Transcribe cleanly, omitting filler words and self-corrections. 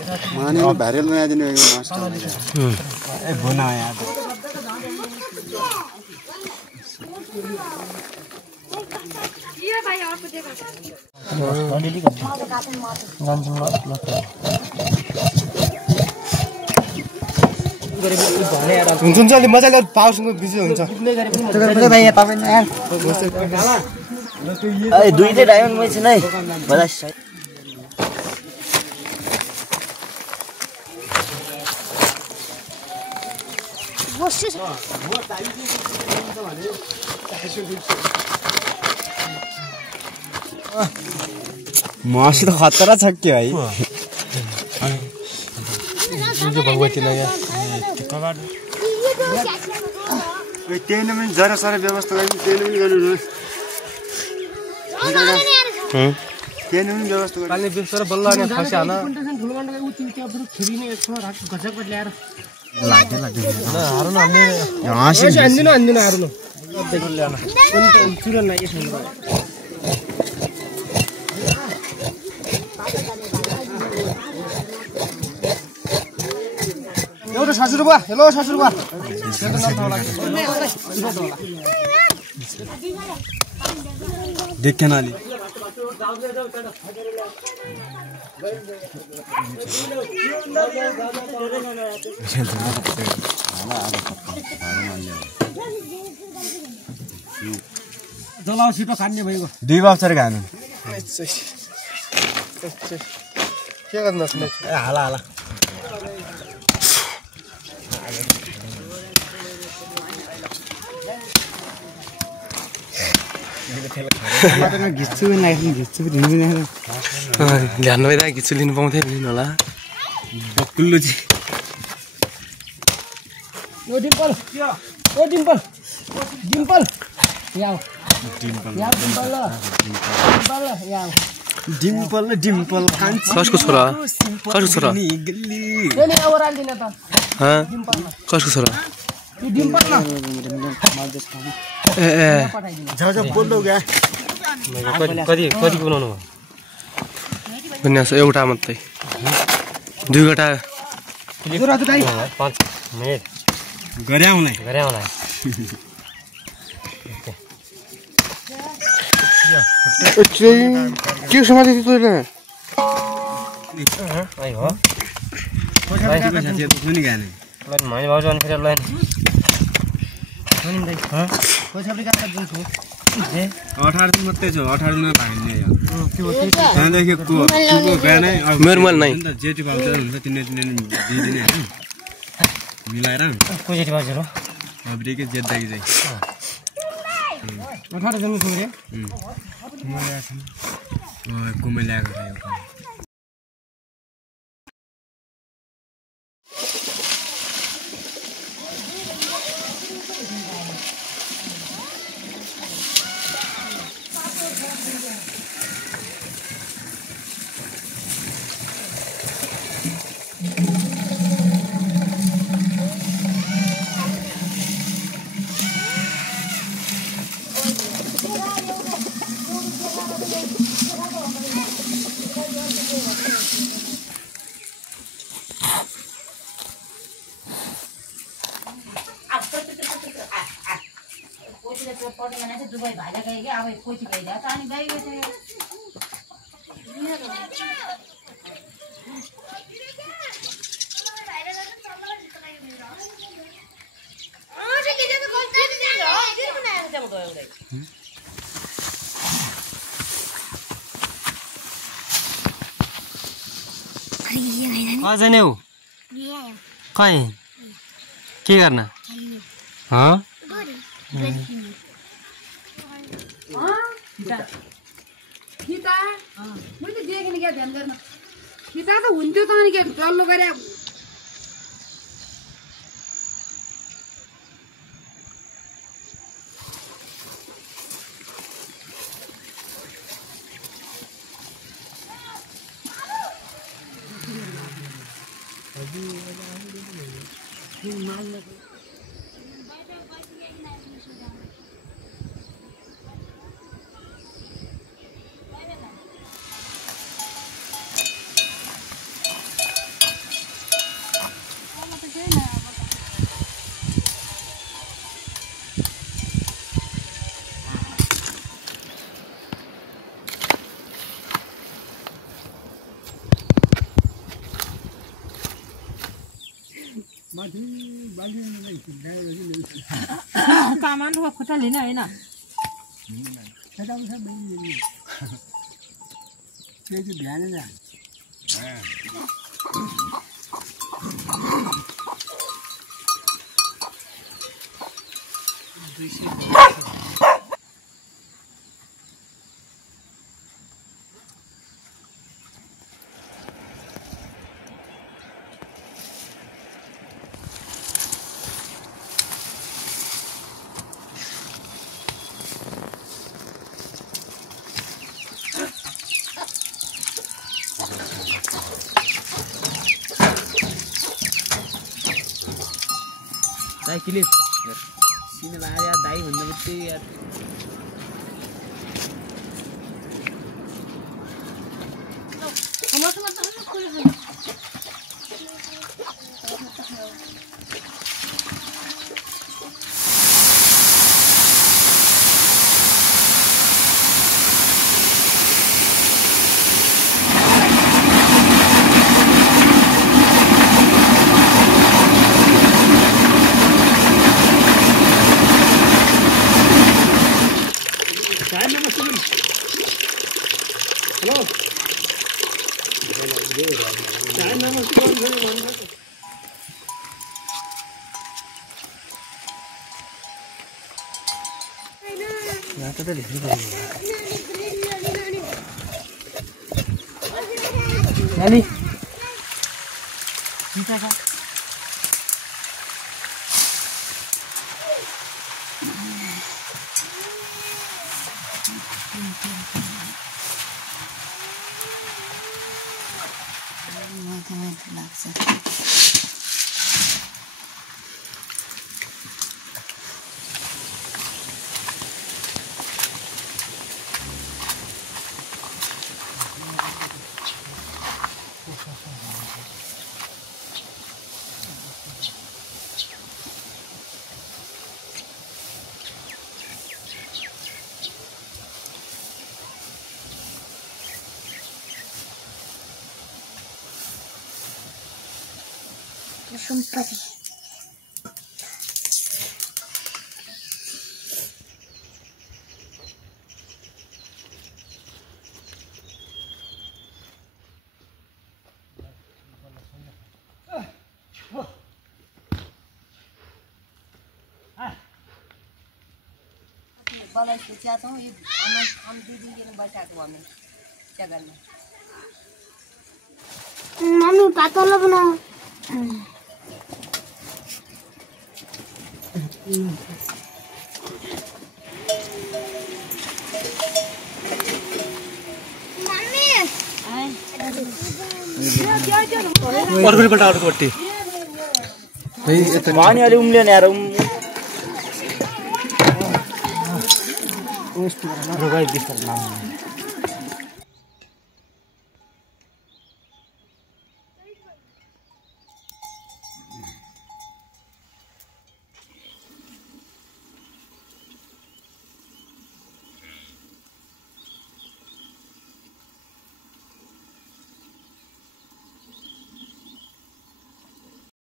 माने भाइरल बनाइदिनु भएको मास्टर ए बना यार ये भाइ अर्को देखा अलिअलि जान्छौँ ल हुन्छ हुन्छ अलि मजाले पावरसँग बिजी हुन्छ भाइ तपाईँ यार ए दुईटै डायमन्ड मैछ नै बजास मासु त खतरा छ के भाइ भगवती नगर त्यही नै पनि जरा सारा व्यवस्था लागि त्यही नै पनि गर्नु न त्यही नै पनि व्यवस्था गर्नु पानी बिस्तारै बल्ल अनि फस्या हाना ठुलो गण्डका उति त्यो फेरि खिरिने एकछिन राख गजकबाट ल्याएर लाग्यो ल हारु न हान्दिन हारु न देखि ल्याउन कुन चुरन न यसो एउटा 60 रुपैयाँ हेलो 60 रुपैयाँ देखेन अलि जलाउ छिटो खान्ने भइगयो 2 बाप्चर खानु के गर्नु ए हाला घिच्छु ध्यान भइदा घिच्छु लिनु पाउँथ्यो नि होला बकुल्लो जी ओ डिम्पल याउ डिम्पल कसको छोरा कसको छोरा ए बोल्नु गए कति बनाउनु भन्यास एउटा मात्रै 2 वटा 5 मिनेट गरे आउलाई के समाज तैँले आई हो पनि गाने मैले भाउजू अनि फेरि लाइन पैसा पनि काट्दा दिन्छु 18 दिन मात्रै छ 18 दिनमा भाग्ने यो त्यहाँदेखि को गाने मेरो मोबाइल नै जेटी भाउजर हुन्छ तिनीले दिदिने हैन मिलाएर को जेटी भाउजर हो अब्रेके जेट्दाकी चाहिँ 18 दिन छु रे कुमै ल्याएको थियो दुबई भाजा गए क्या अब कोची गई जाता अनि गई गए आज नै हो कहीँ के गर्न खिता मैले देखेन क्या ध्यान गर्न खिता त हुन्थ्यो त अनि के डल्लो गरे सामानको खुट्टा लिन होइन क्लिप सिनेमा यार दाई भन्दा मात्रै यार Nani? Bisa kah? Sumpah. बलाई खिच्या छौँ यो हम दुई दिन बसाएको हामी जग्गामा मम्मी पातलो बनाऊ मम्मी अर्कोपल्ट अर्कोपट्टि पानी अलि उम्ल्यो नि यार रोगाइ बिस्तारै